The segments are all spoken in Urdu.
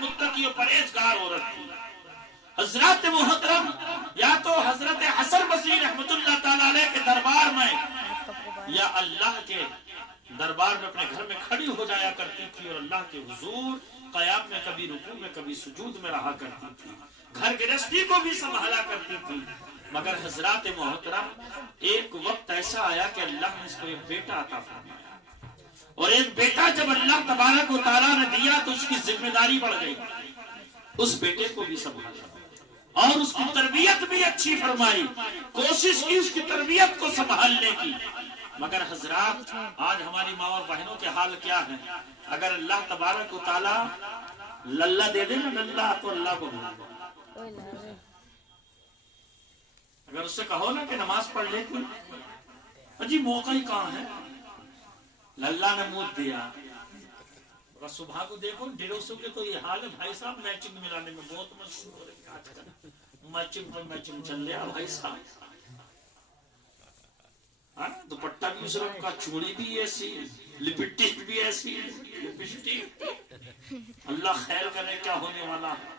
متقی و پرہیزگار عورت تھی۔ حضرات محترم، یا تو حضرت حسن بصری رحمت اللہ تعالی علیہ کے دربار میں یا اللہ کے دربار میں اپنے گھر میں کھڑی ہو جایا کرتی تھی اور اللہ کے حضور قیام میں کبھی رکوع میں کبھی سجود میں رہا کرتی تھی، گھر گرہستی کو بھی سنبھالا کرتی تھی۔ مگر حضرات محترم، ایک وقت ایسا آیا کہ اللہ نے اس کو ایک بیٹا عطا فرمایا، اور ایک بیٹا جب اللہ تبارک و تعالیٰ نے دیا تو اس کی ذمہ داری بڑھ گئی، اس بیٹے کو بھی سنبھالا اور اس کی تربیت بھی اچھی فرمائی، کوشش کی اس کی تربیت کو سنبھالنے کی۔ مگر حضرات، آج ہماری ماں اور بہنوں کے حال کیا ہے؟ اگر اللہ تبارک و تعالیٰ للہ دے دے نا، للہ تو اللہ کو بھول دے۔ اگر اس سے کہو نا کہ نماز پڑھ لے کوئی، جی موقع ہی کہاں ہے، للہ نے منہ دیا۔ صبح کو دیکھو ڈیڑھوں کے تو یہ حال ہے بھائی صاحب، میچنگ ملانے میں بہت مشہور ہو رہے، میچنگ پر میچنگ چل رہا بھائی صاحب، دوپٹہ بھی اس رنگ کا، چوڑی بھی ایسی، لپسٹک بھی ایسی، لپسٹک اللہ خیر کرے کیا ہونے والا ہے۔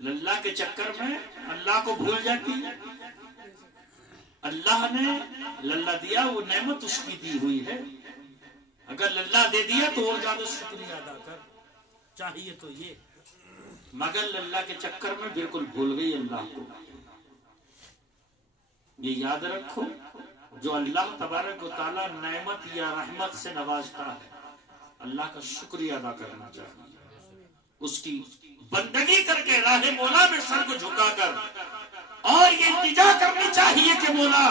اللہ کے چکر میں اللہ کو بھول جاتی ہے۔ اللہ نے للہ دیا، وہ نعمت اس کی دی ہوئی ہے، اگر للہ دے دیا تو اور زیادہ شکریہ ادا کر، چاہیے تو یہ، مگر للہ کے چکر میں بالکل بھول گئی اللہ کو۔ یہ یاد رکھو، جو اللہ تبارک و تعالیٰ نعمت یا رحمت سے نوازتا ہے، اللہ کا شکریہ ادا کرنا چاہیے، اس کی بندگی کر کے راہ مولا میں سر کو جھکا کر، اور یہ التجا کرنی چاہیے کہ مولا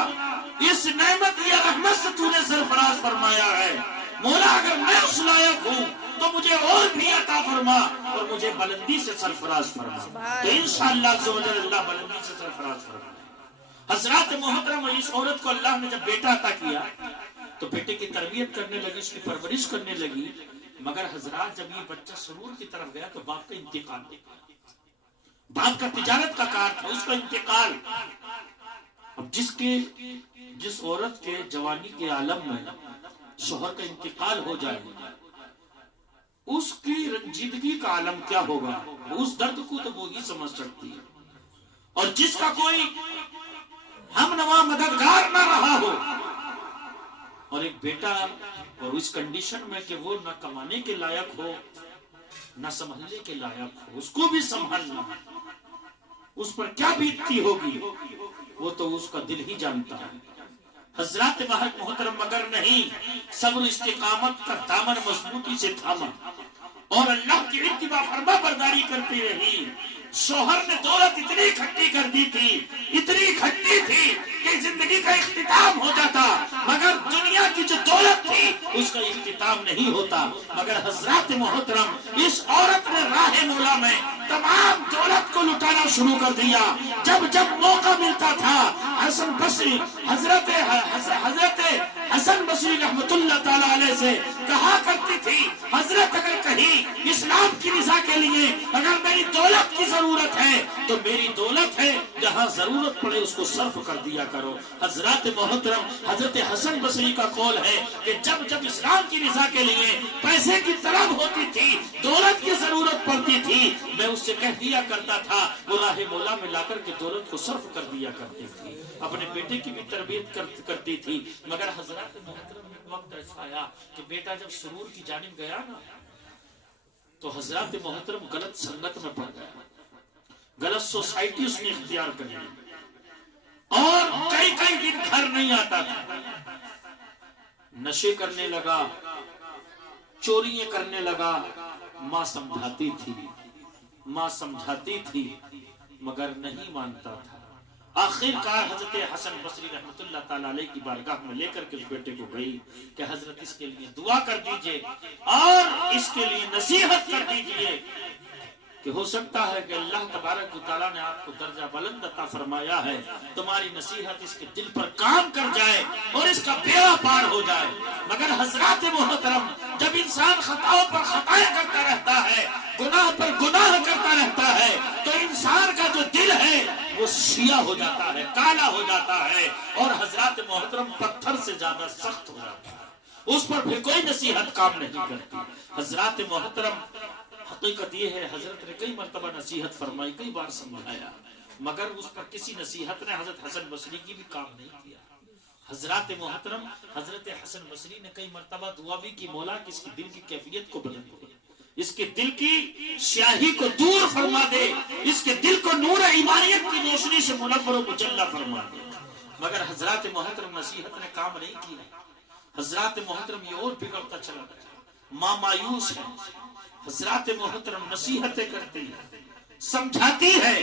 اس نعمت یا رحمت سے تو نے سرفراز فرمایا ہے، مولا اگر میں اس لائق ہوں تو مجھے اور بھی عطا فرما اور مجھے بلندی سے سرفراز فرما، تو انشاءاللہ عز و جل اللہ بلندی سے سرفراز فرما۔ حضرات محترم، اس عورت کو اللہ نے جب بیٹا عطا کیا تو بیٹے کی تربیت کرنے لگی، اس کی پرورش کرنے لگی، مگر حضرات جب یہ بچہ سرور کی طرف گیا تو باپ کا انتقال ہو گیا۔ باپ کا تجارت کا کار تھا، اس کا انتقال۔ اب جس عورت کے جوانی کے عالم میں شوہر کا انتقال ہو جائے، اس کی رنجیدگی کا عالم کیا ہوگا، اس درد کو تو وہ ہی سمجھ سکتی ہے۔ اور جس کا کوئی ہم نوا مددگار نہ رہا ہو، اور ایک بیٹا اور اس کنڈیشن میں کہ وہ نہ کمانے کے لائق ہو نہ سنبھلنے کے لائق ہو، اس کو بھی سنبھالنا، اس پر کیا بیتتی ہوگی وہ تو اس کا دل ہی جانتا ہے۔ حضرات محترم، مگر نہیں، صبر استقامت کا دامن مضبوطی سے تھاما اور اللہ کی اتباع فرما برداری کرتی رہی۔ شوہر نے دولت اتنی کھٹی کر دی تھی، اتنی کھٹی تھی کہ زندگی کا اختتام ہو جاتا، مگر دنیا کی جو دولت تھی اس کا اختتام نہیں ہوتا۔ مگر حضرات محترم، اس عورت نے راہ مولا میں تمام دولت کو لٹانا شروع کر دیا۔ جب جب موقع ملتا تھا، حضرت حسن بصری رحمت اللہ تعالی علیہ سے کہا کرتی تھی، حضرت اگر کہیں اسلام کی رضا کے لیے اگر میری دولت کی ضرورت ہے تو میری دولت ہے، جہاں ضرورت پڑے اس کو صرف کر دیا کرو۔ حضرات محترم، حضرت حسن بصری کا قول ہے کہ جب جب اسلام کی رضا کے لیے پیسے کی طلب ہوتی تھی، دولت کی ضرورت پڑتی تھی، میں اس سے کہہ دیا کرتا تھا وہ راہ مولا میں لا کر کے دولت کو صرف کر دیا کرتی تھی، اپنے بیٹے کی بھی تربیت کرتی تھی۔ مگر حضرات محترم، ایک وقت ایسا آیا کہ بیٹا جب سرور کی جانب گیا نا تو حضرات محترم غلط سنگت میں پڑ گیا، غلط سوسائٹی اس نے اختیار کر لی، اور کئی دن گھر نہیں آتا تھا، نشے کرنے لگا، چوریاں کرنے لگا۔ ماں سمجھاتی تھی مگر نہیں مانتا تھا۔ آخر کار حضرت حسن بصری رحمت اللہ تعالیٰ علیہ کی بارگاہ میں لے کر کے اس بیٹے کو گئی کہ حضرت اس کے لیے دعا کر دیجئے اور اس کے لیے نصیحت کر دیجئے کہ ہو سکتا ہے کہ اللہ تبارک و تعالیٰ نے آپ کو درجہ بلند عطا فرمایا ہے، تمہاری نصیحت اس کے دل پر کام کر جائے اور اس کا بیڑا پار ہو جائے۔ مگر حضرات محترم، جب انسان خطاؤں پر خطائیں کرتا رہتا ہے، گناہ پر گناہ کرتا رہتا ہے، تو انسان کا جو جو دل ہے وہ سیاہ ہو جاتا ہے، کالا ہو جاتا ہے، اور حضرات محترم پتھر سے زیادہ سخت ہو جاتا ہے، اس پر پھر کوئی نصیحت کام نہیں کرتی۔ حضرات محترم حقیقت یہ ہے، حضرت نے کئی مرتبہ نصیحت فرمائی، کئی بار سمجھایا، مگر اس پر کسی نصیحت نے حضرت حسن بصری کی بھی کام نہیں کیا۔ حضرات محترم حضرت حسن بصری نے کئی مرتبہ دعا بھی کی، مولا کہ اس کی دل کی کیفیت کو بدل دے، اس کے دل کی سیاہی کو دور فرما دے، اس کے دل کو نور ایمانیت کی روشنی سے منور و مجلہ فرما دے، مگر حضرات محترم نصیحت نے کام نہیں کیا۔ حضرات محترم یہ اور بگڑتا چلا گیا، ماں مایوس ہے، حضرات محترم نصیحتیں کرتی ہیں، سمجھاتی ہے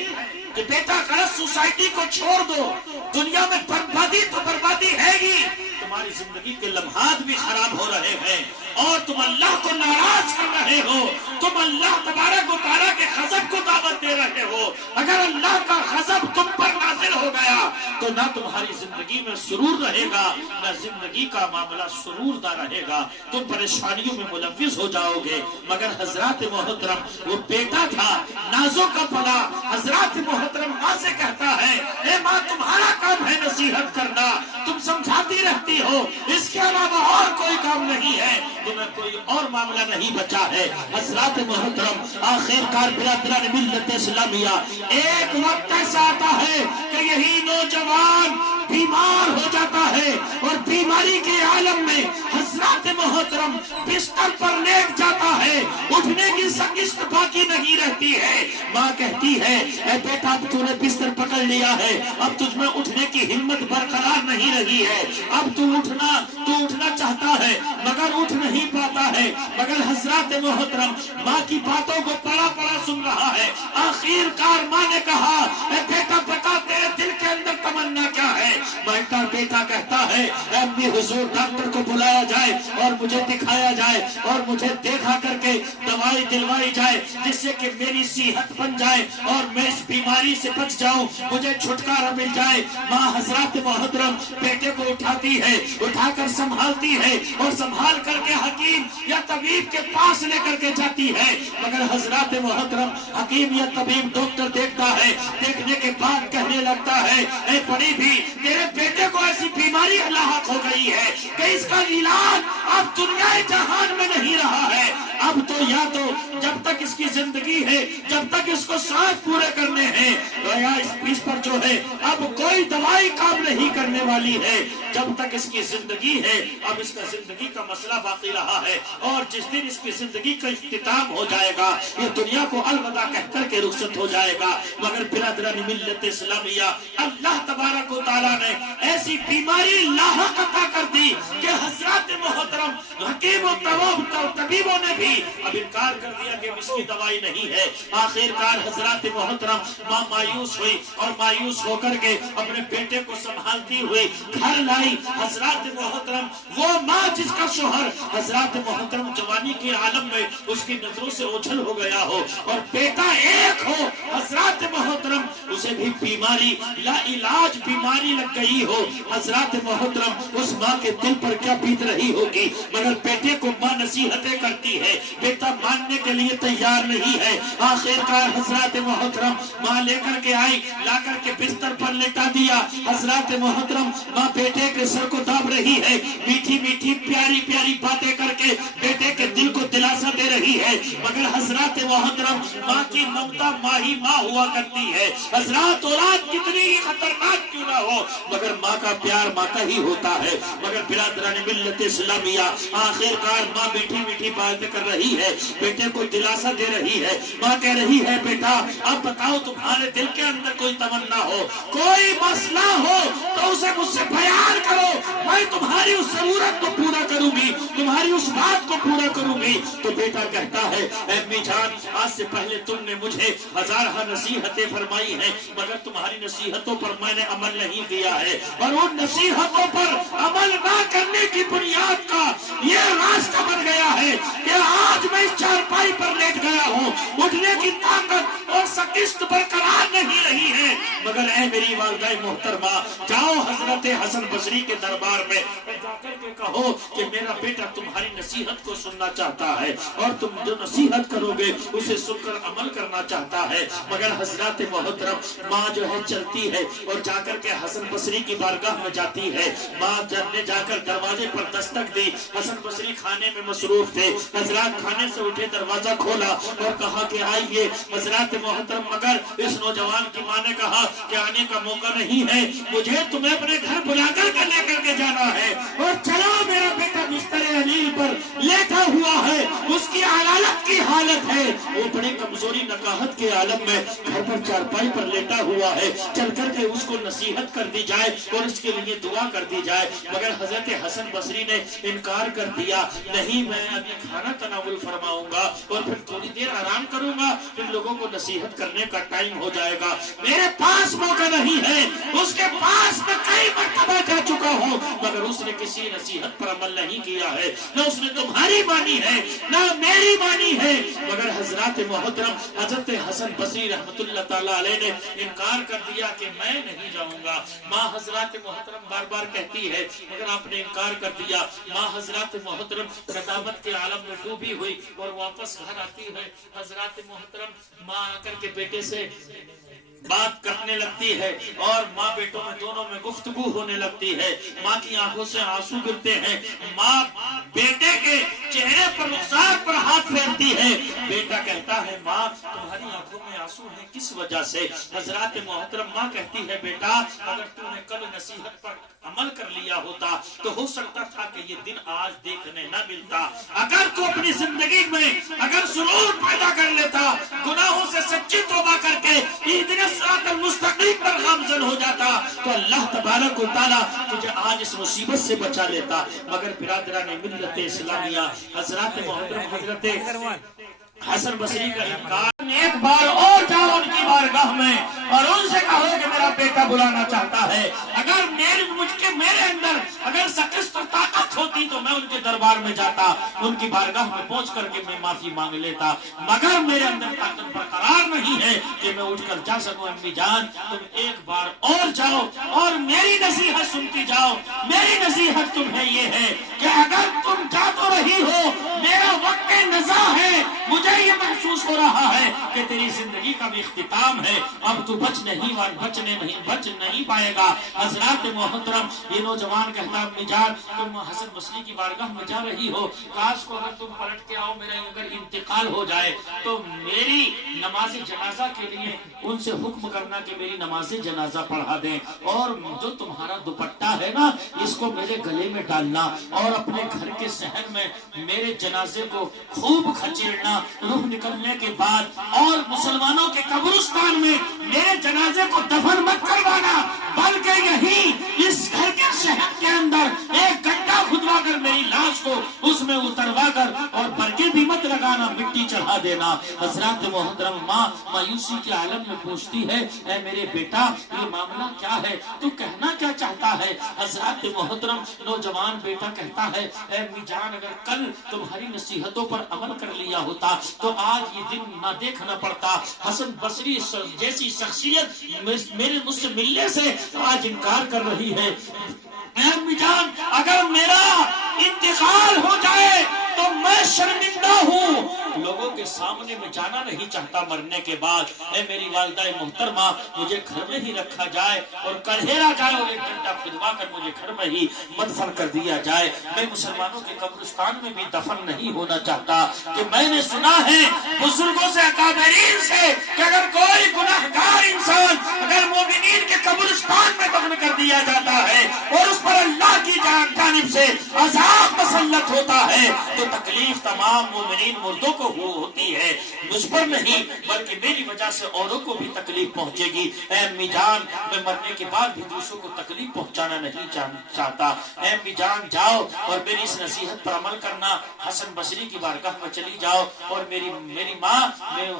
کہ بیٹا غلط سوسائٹی کو چھوڑ دو، دنیا میں بربادی تو بربادی ہے ہی، تمہاری زندگی کے لمحات بھی خراب ہو رہے ہیں، اور تم اللہ کو ناراض کر رہے ہو، تم اللہ تبارک و تعالیٰ کے غضب کو دعوت دے رہے ہو۔ اگر اللہ کا غضب تم پر نازل ہو گیا تو نہ تمہاری زندگی میں سرور رہے گا، نہ زندگی کا معاملہ سرور دہ رہے گا، تم پریشانیوں میں ملوث ہو جاؤ گے۔ مگر حضرات محترم وہ بیٹا تھا نازوں کا پڑا، حضرات محترم ماں سے کہتا ہے، اے ماں تمہارا کام ہے نصیحت کرنا، تم سمجھاتی رہتی ہو، اس کے علاوہ اور کوئی کام نہیں ہے، تمہیں کوئی اور معاملہ نہیں بچا ہے۔ حضرات محترم آخر کار برادران ملت اسلامیہ، ایک وقت ایسا آتا ہے کہ یہی نوجوان بیمار ہو جاتا ہے، اور بیماری کے عالم میں حضرات محترم بستر پر لیٹ جاتا ہے، اٹھنے کی سنگشت باقی نہیں رہتی ہے۔ ماں کہتی ہے، اے بیٹا اب تو نے بستر پکڑ لیا ہے، اب تجھ میں اٹھنے کی ہمت برقرار نہیں رہی ہے، اب تو اٹھنا چاہتا ہے مگر اٹھ نہیں پاتا ہے، مگر حضرات محترم ماں کی باتوں کو پڑا سن رہا ہے۔ آخر کار ماں نے کہا، اے بیٹا بتا تیرے دل کے اندر تمنا کیا ہے؟ بیٹا کہتا ہے، اے امی حضور ڈاکٹر کو بلایا جائے اور مجھے دکھایا جائے اور مجھے دیکھا کر کے دوائی دلوائی جائے، جس سے کہ میری صحت بن جائے اور میں اس بیماری سے بچ جاؤں، مجھے چھٹکارا مل جائے۔ ماں حضرات محترم بیٹے کو اٹھاتی ہے، اٹھا کر سنبھالتی ہے، اور سنبھال کر کے حکیم یا طبیب کے پاس لے کر کے جاتی ہے، مگر حضرات محترم حکیم یا طبیب ڈاکٹر دیکھتا ہے، دیکھنے کے بعد کہنے لگتا ہے، اے بڑی بھی تیرے بیٹے کو ایسی بیماری لاحق ہو گئی ہے کہ اس کا علاج اب دنیا جہان میں نہیں رہا ہے، اب تو یا تو جب تک اس کی زندگی ہے، جب تک اس کو سانس پورے کرنے ہیں، تو یا اس پر جو ہے اب کوئی دوائی کام نہیں کرنے والی ہے، جب تک اس کی زندگی ہے اب اس کا زندگی کا مسئلہ باقی رہا ہے، اور جس دن اس کی زندگی کا اختتام ہو جائے گا یہ دنیا کو الوداع کہہ کر کے رخصت ہو جائے گا۔ مگر برادران ملت اسلامیہ اللہ تبارک و تعالیٰ نے ایسی بیماری لاحق عطا کر دی کہ حضرات محترم حکیم و طبیبوں نے بھی اب انکار کر دیا کہ اس کی دوائی نہیں ہے۔ آخر کار حضرات محترم ماں مایوس ہوئی، اور مایوس ہو کر کے اپنے بیٹے کو سنبھالتی ہوئی گھر لائی۔ حضرات محترم وہ ماں جس کا شوہر حضرات محترم جوانی کے عالم میں اس کی نظروں سے اوجھل ہو گیا ہو، اور بیٹا ایک ہو، حضرات محترم اسے بھی بیماری لا علاج بیماری لگ گئی ہو، حضرات محترم اس ماں کے دل پر کیا بیت رہی ہوگی۔ مگر بیٹے کو ماں نصیحتیں کرتی ہے، بیٹا ماننے کے لیے تیار نہیں ہے۔ آخر کار حضرات محترم ماں لے کر کے آئی، لا کر کے بستر پر لٹا دیا۔ حضرات محترم ماں بیٹے کے سر کو داب رہی ہے، میٹھی میٹھی پیاری پیاری باتیں کر کے بیٹے کے دل کو دلاسا دے رہی ہے، مگر حضرات محترم ماں کی ممتا ماں ہی ماں ہوا کرتی ہے۔ حضرات اولاد کتنی ہی خطرناک کیوں نہ ہو مگر ماں کا پیار ماں کا ہی ہوتا ہے۔ مگر برادران ملت اسلامیہ آخر کار ماں میٹھی میٹھی باتیں کر رہی ہے، بیٹے کو دلاسا دے رہی ہے۔ ماں کہہ رہی ہے، بیٹا اب بتاؤ تمہارے دل کے اندر کوئی تمنا ہو، کوئی مسئلہ ہو تو اسے مجھ سے بیان کرو، میں تمہاری اس ضرورت کو پورا کروں گی، تمہاری اس بات کو پورا کروں گی۔ تو بیٹا کہتا ہے، اے امی جان آج سے پہلے تم نے مجھے ہزارہ نصیحتیں فرمائی ہیں، مگر تمہاری نصیحتوں پر میں نے عمل نہیں کیا ہے، اور ان نصیحتوں پر عمل نہ کرنے کی بنیاد کا یہ راستہ بن گیا ہے کہ آج میں اس چارپائی پر لیٹ گیا ہوں، اٹھنے کی طاقت اور سکشت برقرار نہیں رہی ہے، مگر اے میری والدہ محترمہ جاؤ حضرت حسن بصری کے دربار میں جا کر کے کہو کہ میرا بیٹا تمہاری نصیحت کو سننا چاہتا ہے اور تم جو نصیحت کرو گے اسے سن کر عمل کرنا چاہتا ہے۔ مگر حضرت محترم ماں جو ہے چلتی ہے اور جا کر کے حسن بصری کی بارگاہ میں جاتی ہے۔ ماں جب نے جا کر دروازے پر دستک دی، حسن بصری کھانے میں مصروف تھے، حضرات کھانے سے اٹھے، دروازہ کھولا اور کہا کہ آئیے حضرات محترم، مگر اس نوجوان کی ماں نے کہا کہ آنے کا موقع نہیں ہے، مجھے تمہیں اپنے گھر بلا کر لے کر کے جانا ہے اور چلو میرا بیٹا بستر علیل پر لیٹا ہوا ہے، اس کی حالت کی حالت ہے، وہ بڑے کمزوری نکاہت کے عالم میں گھر پر چارپائی پر لیٹا ہوا ہے، چل کر کے اس کو نصیحت کر دی جائے اور اس کے لیے دعا کر دی جائے۔ مگر حضرت حسن بصری نے انکار کر دیا، نہیں میں ابھی کھانا تناول فرماؤں گا اور پھر تھوڑی دیر آرام کروں گا، پھر لوگوں کو نصیحت کرنے کا ٹائم ہو جائے گا، میرے پاس موقع نہیں ہے۔ اس کے پاس میں کئی مرتبہ جا چکا ہوں مگر اس نے کسی نصیحت پر عمل نہیں کیا ہے، نہ اس نے تمہاری مانی ہے نہ میری مانی ہے۔ مگر حضرات محترم حضرت حسن بصری رحمت اللہ تعالیٰ علیہ نے انکار کر دیا کہ میں نہیں جاؤں گا۔ ماں حضرات محترم بار بار کہتی ہے مگر آپ نے انکار کر دیا۔ ماں حضرات محترم ندامت کے عالم میں ڈوبی ہوئی اور واپس گھر آتی ہے۔ حضرات محترم ماں آ کر کے بیٹے سے بات کرنے لگتی ہے اور ماں بیٹوں میں دونوں میں گفتگو ہونے لگتی ہے، ماں کی آنکھوں سے آنسو گرتے ہیں، ماں بیٹے کے چہرے پر رخسار پر ہاتھ پھیرتی ہے، بیٹا کہتا ہے ماں تمہاری آنکھوں میں آنسو ہیں کس وجہ سے؟ حضرات محترم ماں کہتی ہے بیٹا اگر تم نے کل نصیحت پر عمل کر لیا ہوتا تو ہو سکتا تھا کہ یہ دن آج دیکھنے نہ ملتا، اگر تو اپنی زندگی میں اگر سرور پیدا کر لیتا، گناہوں سے سچی توبہ کر کے اہدنا الصراط المستقیم پر گامزن ہو جاتا تو اللہ تبارک و تعالیٰ تجھے آج اس مصیبت سے بچا لیتا۔ مگر برادران ملت اسلامیہ حضرات محترم حضرت حسن بصری کا انکار، ایک بار اور جاؤ ان کی بارگاہ میں اور ان سے کہو کہ میرا بیٹا بلانا چاہتا ہے، اگر میرے اندر اگر سخت اور طاقت ہوتی تو میں ان کے دربار میں جاتا، ان کی بارگاہ میں پہنچ کر کے میں معافی مانگ لیتا، مگر میرے اندر طاقت برقرار نہیں ہے کہ میں اٹھ کر جا سکوں۔ امی جان تم ایک بار اور جاؤ اور میری نصیحت سنتی جاؤ، میری نصیحت تمہیں یہ ہے کہ اگر تم جا تو رہی ہو، میرا وقت نزا ہے، مجھے یہ محسوس ہو رہا ہے کہ تیری زندگی کا بھی اختتام ہے، اب تو بچ نہیں پائے گا۔ حضرات محترم یہ نوجوان کہتا امی جان تم حسن بصری کی بارگاہ میں جا رہی ہو، کاش کو اگر تم پلٹ کے آؤ، میرا اگر انتقال ہو جائے تو میری نماز جنازہ کے لیے ان سے حکم کرنا کہ میری نماز جنازہ پڑھا دیں، اور جو تمہارا دوپٹہ ہے نا اس کو میرے گلے میں ڈالنا اور اپنے گھر کے صحن میں میرے جنازے کو خوب کھچیڑنا، روح نکلنے کے بعد اور مسلمانوں کے قبرستان میں میرے جنازے کو دفن مت کروانا، بلکہ یہی اس گھر کے شہر کے اندر ایک گڈھا کھدوا کر میری لاش کو اس میں اتروا کر اور برقی بھی مت لگانا، مٹی چڑھا دینا۔ حضرات محترم ماں مایوسی کے عالم میں پوچھتی ہے اے میرے بیٹا یہ معاملہ کیا ہے، تو کہنا کیا چاہتا ہے؟ حضرات محترم نوجوان بیٹا کہتا ہے اے امی جان اگر کل تمہاری نصیحتوں پر عمل کر لیا ہوتا تو آج یہ دن نہ دیکھنا پڑتا۔ حسن بصری جیسی شخصیت میرے مجھ سے ملنے سے آج انکار کر رہی ہے۔ اے امی جان اگر میرا انتقال ہو جائے تو میں شرمندہ ہوں، لوگوں کے سامنے میں جانا نہیں چاہتا مرنے کے بعد، اے میری والدہ محترمہ مجھے گھر میں ہی رکھا جائے اور کڑھیرا جائے اور ایک گھنٹہ کھدوا کر مجھے گھر میں ہی مدفن کر دیا جائے۔ میں مسلمانوں کے قبرستان میں بھی دفن نہیں ہونا چاہتا، کہ میں نے سنا ہے بزرگوں سے اکابرین سے کہ اگر کوئی گناہگار انسان اگر مومنین کے قبرستان میں دفن کر دیا جاتا ہے اور اس پر اللہ کی جانب سے عذاب مسلط ہوتا ہے تو تکلیف تمام مومنین مردوں کو ہوتی ہے، مجھ پر نہیں بلکہ میری وجہ سے اوروں کو بھی تکلیف پہنچے گی۔ اے امی جان میں مرنے کے بعد بھی دوسروں کو تکلیف پہنچانا نہیں چاہتا، اے امی جان جاؤ اور میری اس نصیحت پر عمل کرنا، حسن بصری کی بارگاہ میں چلی جاؤ اور میری ماں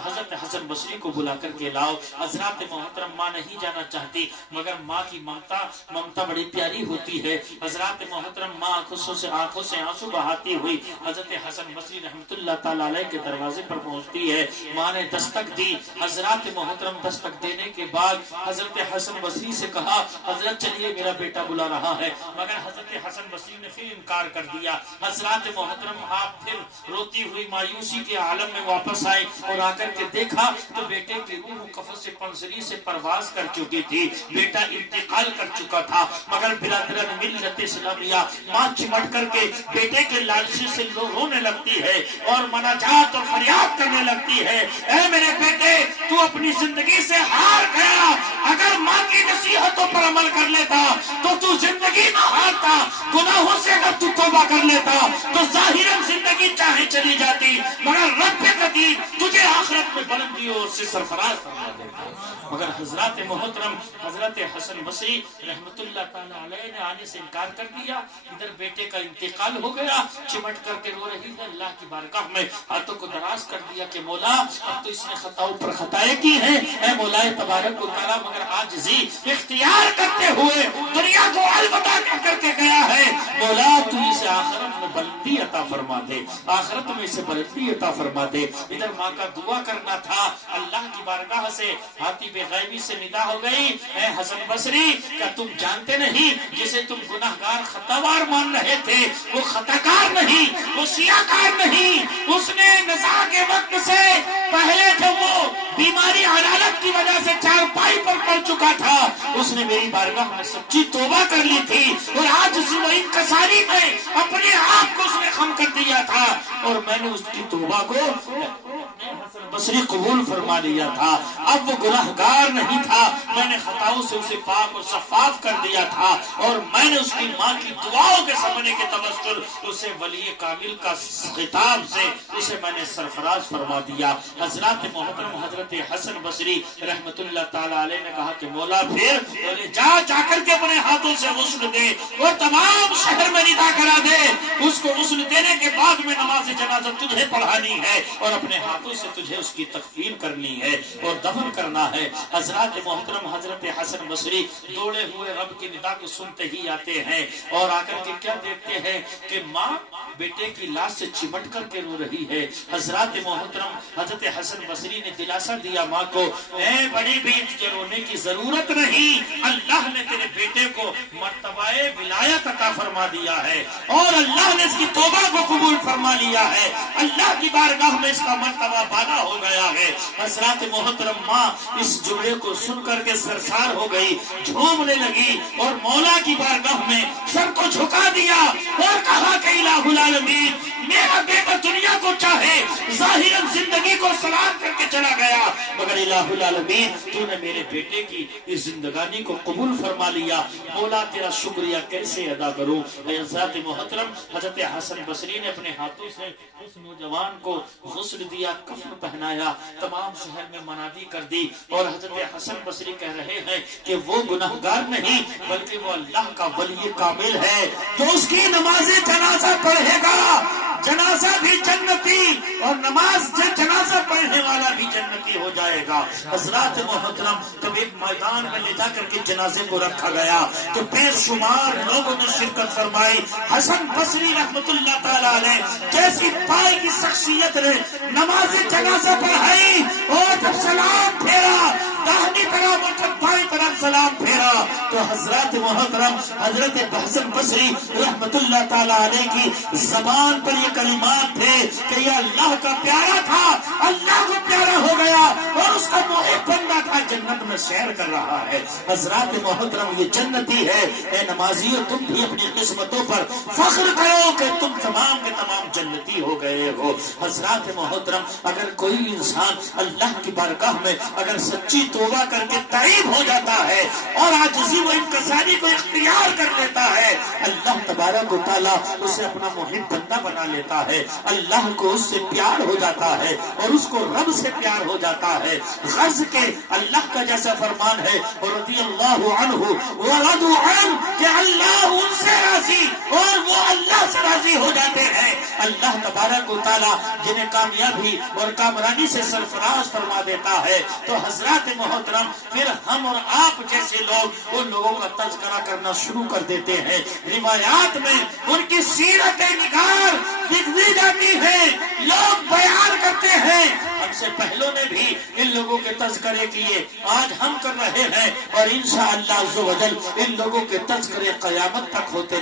حضرت حسن بصری کو بلا کر کے لاؤ۔ حضرات محترم ماں نہیں جانا چاہتی مگر ماں کی ممتا بڑی پیاری ہوتی ہے۔ حضرات محترم ماں آنکھوں سے آنسو بہاتی ہوئی حضرت حسن بصری رحمت اللہ تعالی علیہ کے دروازے پر پہنچتی ہے. ماں نے دستک دی. حضرات محترم دستک دینے کے بعد حضرت حسن بصری سے کہا حضرت چلیے میرا بیٹا بلا رہا ہے, مگر حضرت حسن بصری نے پھر انکار کر دیا. حضرات محترم آپ پھر روتی ہوئی مایوسی کے عالم میں واپس آئے اور آ کر کے دیکھا تو بیٹے کی روح قفس پنسری سے پرواز کر چکی تھی, بیٹا انتقال کر چکا تھا. مگر برادران ملت اسلامیہ ماں چمٹ کر کے بیٹے کے لالچی سے رونے لگتی ہے اور مناجات اور فریاد کرنے لگتی ہے, اے میرے بیٹے تو اپنی زندگی سے ہار گیا. اگر ماں کی نصیحتوں پر عمل کر لیتا تو زندگی نہ ہارتا, گناہوں سے اگر تو توبہ کر لیتا تو ظاہراً زندگی چاہے چلی جاتی, مگر رب قدیر تجھے آخرت میں بلندی اور سے سرفراز فرما دیتا. مگر حضرات محترم حضرت حسن بصری رحمت اللہ تعالی علیہ نے آنے سے انکار کر دیا. ادھر بیٹے کا انتقال ہو گیا, چمٹ کر کے رو رہی ہے. اللہ کی بارگاہ میں ہاتھوں کو دراز کر دیا کہ مولا اب تو اس نے خطاؤں پر خطائیں کی ہیں, اے مولا تبارک و تعالی, مگر عاجزی اختیار کرتے ہوئے دنیا کو الوداع کر کے گیا ہے. مولا تو اسے آخرت میں بلندی عطا فرما دے, آخرت میں اسے بلندی عطا فرما دے. ادھر ماں کا دعا کرنا تھا. اللہ کی بارگاہ سے حاتم غیبی سے ندا ہو گئی, اے حسن بصری کیا تم جانتے نہیں جسے تم گناہگار خطاوار مان رہے تھے وہ خطاکار نہیں, وہ سیاکار نہیں. اس نے نزاع کے وقت سے پہلے جب وہ بیماری حلالت کی وجہ سے چارپائی پر پڑ چکا تھا, اس نے میری بارگاہ میں سچی توبہ کر لی تھی اور آج اس انکساری میں اپنے آپ کو اس نے خم کر دیا تھا اور میں نے اس کی توبہ کو حسن بصری قبول فرما لیا تھا. اب وہ گناہگار نہیں تھا, میں نے خطاؤں سے اسے پاک اور شفاف کر دیا تھا اور میں نے اس کی ماں کی دعاؤں کے سمجھنے کے توسل اسے ولی کامل کا خطاب سے اسے میں نے سرفراز فرما دیا. حضرات محترم حضرت حسن بصری رحمت اللہ تعالی علیہ نے کہا کہ مولا پھر جا کر کے اپنے ہاتھوں سے غسل دے اور تمام شہر میں ندا کرا دے. اس کو غسل دینے کے بعد میں نماز جنازہ تجھے پڑھانی ہے اور اپنے ہاتھوں سے تجھے اس کی تکفین کرنی ہے اور دفن کرنا ہے. حضرات محترم حضرت حسن بصری دوڑے ہوئے رب کی ندا کو سنتے ہی آتے ہیں اور آ کر کے کیا دیکھتے ہیں کہ ماں بیٹے کی لاش سے چمٹ کر کے رو رہی ہے. حضرات محترم حضرت حسن بصری نے دلاسا دیا ماں کو, اے بڑی بیٹی کے رونے کی ضرورت نہیں, اللہ نے تیرے بیٹے کو مرتبہ ولایت عطا فرما دیا ہے اور اللہ نے اس کی توبہ کو قبول فرما لیا ہے. اللہ کی بارگاہ میں اس کا مرتبہ بالا ہو گیا ہے. حضرات محترم ماں اس جملے کو سن کر کے سرسار ہو گئی, جھومنے لگی اور مولا کی بارگاہ میں سر کو جھکا دیا اور کہا کہ الہ العالمین میرا بیٹا دنیا کو چاہے ظاہراً زندگی کو سلام کر کے چلا گیا, مگر الہ العالمین تو نے میرے بیٹے کی اس زندگانی کو قبول فرما لیا. مولا تیرا شکریہ کیسے ادا کروں. حضرات محترم حضرت حسن بصری نے اپنے ہاتھوں سے اس نوجوان کو غسل دیا, کفن پہنایا, تمام شہر میں منادی کر دی اور حضرت حسن بصری کہہ رہے ہیں کہ وہ گناہگار نہیں بلکہ وہ اللہ کا ولی کامل ہے جو اس کی نماز جنازہ پڑھے گا, جنازہ بھی جنتی اور نماز جنازہ پڑھنے والا بھی جنتی ہو جائے گا. حضرات محترم جب ایک میدان میں لے جا کر کے جنازے کو رکھا گیا تو بے شمار لوگوں نے شرکت فرمائی. حسن بصری رحمت اللہ تعالی علیہ جیسی پائی کی شخصیت نے نماز جنازہ پڑھائی اور جب سلام پھیرا داہنی طرف اور جب بائیں طرف سلام پھیرا تو حضرات محترم حضرت حسن بصری رحمت اللہ تعالی علیہ کی زبان پر یہ کلمات تھے کہ یہ اللہ کا پیارا تھا, اللہ کو پیارا ہو گیا اور اس کا محب بندہ تھا, جنت میں سیر کر رہا ہے. حضرات محترم یہ جنتی ہے. اے نمازیوں تم بھی اپنی قسمتوں پر فخر کرو کہ تم تمام کے تمام جنتی ہو گئے ہو. حضرات محترم اگر کوئی انسان اللہ کی بارگاہ میں اگر سچی توبہ کر کے تائب ہو جاتا ہے اور عاجزی و انکساری کو اختیار کر لیتا ہے, اللہ تبارک و تعالیٰ اسے اپنا محب بندہ بنا لیتا ہے. اللہ کو اس سے پیار ہو جاتا ہے اور اس کو رب سے پیار ہو جاتا ہے. غرض کے اللہ کا جیسا فرمان ہے رضی اللہ عنہ ورضوا عنہ کہ اللہ ان سے راضی اور وہ اللہ سے راضی ہو جاتے ہیں، اللہ تبارک و تعالیٰ جنہیں کامیابی اور کامرانی سے سرفراز فرما دیتا ہے، تو حضرات محترم پھر ہم اور آپ جیسے لوگ ان لوگوں کا تذکرہ کرنا شروع کر دیتے ہیں، روایات میں ان کی سیرت نگار لکھی جاتی ہے، لوگ بیان کرتے ہیں، ہم سے پہلوں نے بھی ان لوگوں کے تذکرے کیے، آج ہم کر رہے ہیں، اور انشاءاللہ عز و جل ان لوگوں کے تذکرے قیامت تک ہوتے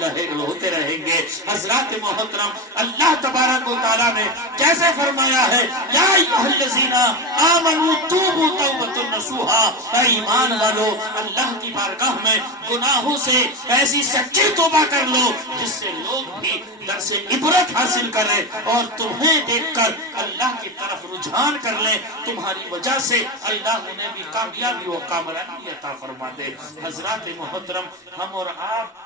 رہیں گے۔ حضرات محترم، اللہ تبارک و تعالیٰ نے جیسے فرمایا ہے، یا ایھا الذین آمنوا توبوا توبۃ نصوحا، اے ایمان والو اللہ کی بارگاہ میں گناہوں سے ایسی سچی توبہ کر لو جس سے لوگ بھی درس عبرت حاصل کریں اور تمہیں دیکھ کر اللہ کی طرف رجحان کر لیں، تمہاری وجہ سے اللہ انہیں بھی کامیابی و کامرانی عطا فرما دے۔ حضرات محترم، ہم اور آپ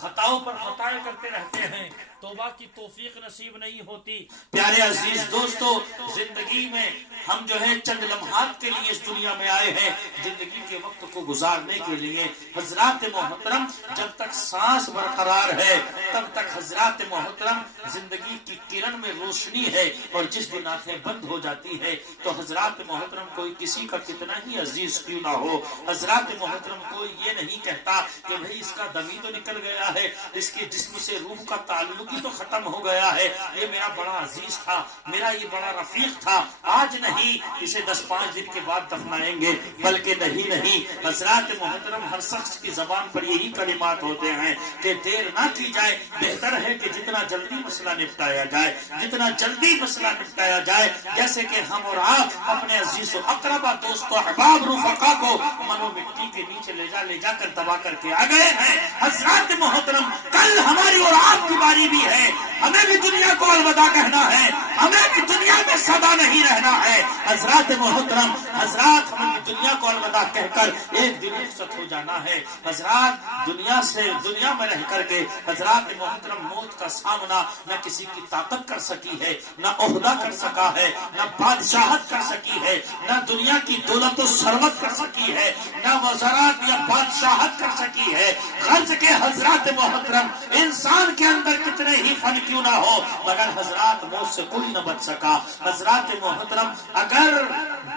خطاؤں پر خطائیں کرتے رہتے ہیں، توبہ کی توفیق نصیب نہیں ہوتی۔ پیارے عزیز دوستو، زندگی میں ہم جو ہے چند لمحات کے لیے اس دنیا میں آئے ہیں، زندگی کے وقت کو گزارنے کے لیے۔ حضرات محترم، جب تک سانس برقرار ہے تب تک حضرات محترم زندگی کی کرن میں روشنی ہے، اور جس دن آنکھیں بند ہو جاتی ہے تو حضرات محترم کوئی کسی کا کتنا ہی عزیز کیوں نہ ہو، حضرات محترم کوئی یہ نہیں کہتا کہ بھئی اس کا دم ہی تو نکل گیا ہے، اس کے جسم سے روح کا تعلق ہی تو ختم ہو گیا ہے، یہ میرا بڑا عزیز تھا، میرا یہ بڑا رفیق تھا، آج نہیں اسے 10-5 دن کے بعد دفنائیں گے، بلکہ نہیں، حضرات محترم ہر شخص کی زبان پر یہی کلمات ہوتے ہیں کہ دیر نہ کی جائے، بہتر ہے کہ جتنا جلدی مسئلہ نپٹایا جائے، جتنا جلدی مسئلہ نپٹایا جائے۔ جیسے کہ ہم اور آپ اپنے عزیز و اقربا دوست و احباب رفقا کو منو مٹی کے نیچے لے جا کر دبا کر کے آ گئے ہیں۔ حضرات محترم، کل ہماری اور آپ کی باری بھی ہے، ہمیں بھی دنیا کو الوداع کہنا ہے، ہمیں بھی دنیا میں سدا نہیں رہنا ہے۔ حضرات محترم، حضرات ہمیں بھی دنیا کو الوداع کہہ کر ایک دن رخصت ہو جانا ہے۔ حضرات دنیا میں رہ کر کے حضرات محترم موت کا سامنا نہ کسی کی طاقت کر سکی ہے، نہ عہدہ کر سکا ہے، نہ بادشاہت کر سکی ہے، نہ دنیا کی دولت و ثروت کر سکی ہے، نہ وزارت یا بادشاہت کر سکی ہے۔ غرض کے حضرات محترم، انسان کے اندر کتنے ہی فن کیوں نہ ہو مگر حضرات موت سے کوئی نہ بچ سکا۔ حضرات محترم، اگر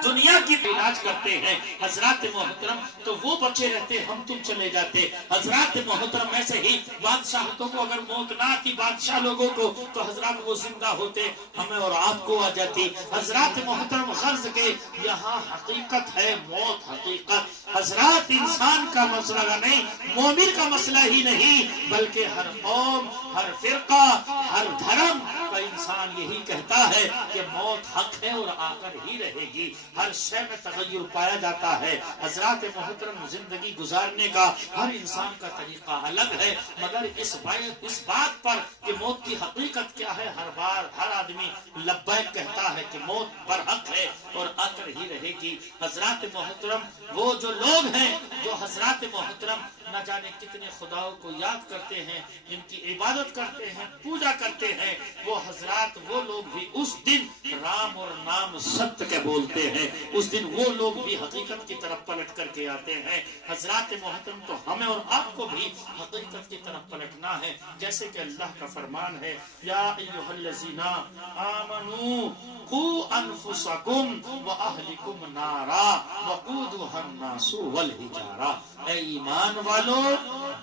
دنیا کی علاج کرتے ہیں حضرات محترم تو وہ بچے رہتے، ہم تم چلے جاتے۔ حضرات محترم، ایسے ہی بادشاہتوں کو اگر موت نہ آتی، بادشاہ لوگوں کو، تو حضرات وہ زندہ ہوتے، ہمیں اور آپ کو آ جاتی۔ حضرات محترم، غرض کے یہاں حقیقت ہے، موت حقیقت۔ حضرات انسان کا مسئلہ نہیں، مومن کا مسئلہ ہی نہیں، بلکہ ہر قوم، ہر فرقہ، ہر دھرم کا انسان یہی کہتا ہے کہ موت حق ہے اور آ کر ہی رہے گی۔ ہر شے میں تغیر پایا جاتا ہے۔ حضرات محترم، زندگی گزارنے کا ہر انسان کا طریقہ الگ ہے، مگر اس بات پر کہ موت کی حقیقت کیا ہے، ہر آدمی لبیک کہتا ہے کہ موت برحق ہے اور آ کر ہی رہے گی۔ حضرات محترم، وہ جو لوگ ہیں جو حضرات محترم نہ جانے کتنے خداؤں کو یاد کرتے ہیں، ان کی عبادت کرتے ہیں، پوجا کرتے ہیں، وہ حضرات وہ لوگ بھی اس دن رام اور نام ست کے بولتے ہیں، اس دن وہ لوگ بھی حقیقت کی طرف پلٹ کر کے آتے ہیں۔ حضرات محترم، تو ہمیں اور آپ کو بھی حقیقت کی طرف پلٹنا ہے، جیسے کہ اللہ کا فرمان ہے، یا ایھا الذین آمنوا قوا انفسکم واہلکم نارا وقودھا الناس والحجارہ، اے ایمان والو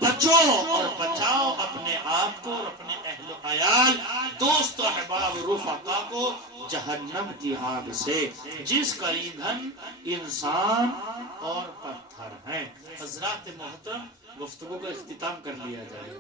بچو اور بچاؤ اپنے آپ کو اور اپنے اہل و عیال، دوست و احباب رفقا کو جہنم کی آگ سے، جس کا ایندھن انسان اور پتھر ہیں۔ حضرات محترم، گفتگو کا اختتام کر لیا جائے۔